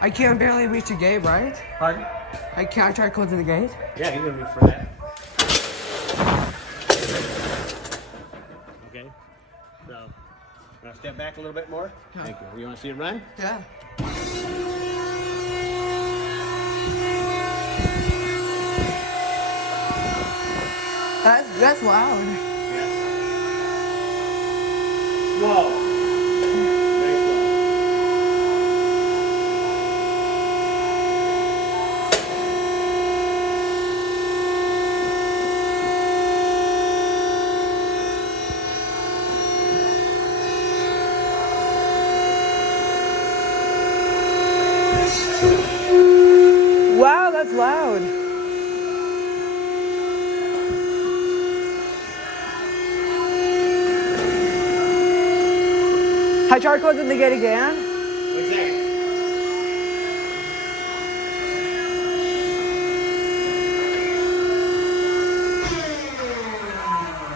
I can't barely reach the gate, right? Pardon? I can't try closing the gate? Yeah, you're gonna be for that. Okay. So, now step back a little bit more. Yeah. Thank you. You want to see it run? Yeah. That's loud. Yeah. Whoa. Very slow. Wow, that's loud. I tried closing the gate again.